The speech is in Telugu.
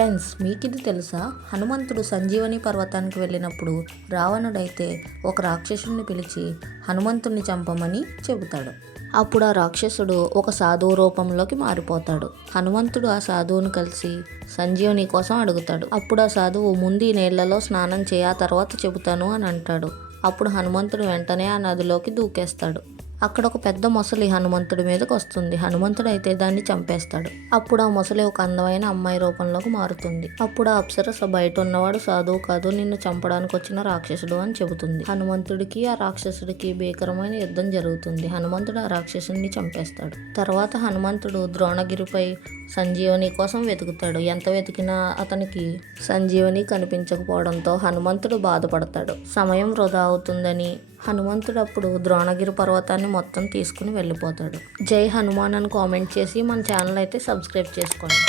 ఫ్రెండ్స్, మీకు ఇది తెలుసా? హనుమంతుడు సంజీవని పర్వతానికి వెళ్ళినప్పుడు రావణుడైతే ఒక రాక్షసుడిని పిలిచి హనుమంతుడిని చంపమని చెబుతాడు. అప్పుడు ఆ రాక్షసుడు ఒక సాధువు రూపంలోకి మారిపోతాడు. హనుమంతుడు ఆ సాధువును కలిసి సంజీవని కోసం అడుగుతాడు. అప్పుడు ఆ సాధువు ముందు ఈ నీళ్లలో స్నానం చేయి, ఆ తర్వాత చెబుతాను అని అంటాడు. అప్పుడు హనుమంతుడు వెంటనే ఆ నదిలోకి దూకేస్తాడు. అక్కడ ఒక పెద్ద మొసలి హనుమంతుడి మీదకి వస్తుంది. హనుమంతుడు అయితే దాన్ని చంపేస్తాడు. అప్పుడు ఆ మొసలి ఒక అందమైన అమ్మాయి రూపంలోకి మారుతుంది. అప్పుడు ఆ అప్సరస బయట ఉన్నవాడు సాధువు కాదు, నిన్ను చంపడానికి వచ్చిన రాక్షసుడు అని చెబుతుంది. హనుమంతుడికి ఆ రాక్షసుడికి భీకరమైన యుద్ధం జరుగుతుంది. హనుమంతుడు ఆ రాక్షసుడిని చంపేస్తాడు. తర్వాత హనుమంతుడు ద్రోణగిరిపై సంజీవని కోసం వెతుకుతాడు. ఎంత వెతికినా అతనికి సంజీవని కనిపించకపోవడంతో హనుమంతుడు బాధపడతాడు. సమయం వృధా అవుతుందని హనుమంతుడు అప్పుడు ద్రోణగిరి పర్వతాన్ని మొత్తం తీసుకుని వెళ్ళిపోతాడు. జై హనుమాన్ అని కామెంట్ చేసి మన ఛానల్ అయితే సబ్స్క్రైబ్ చేసుకోండి.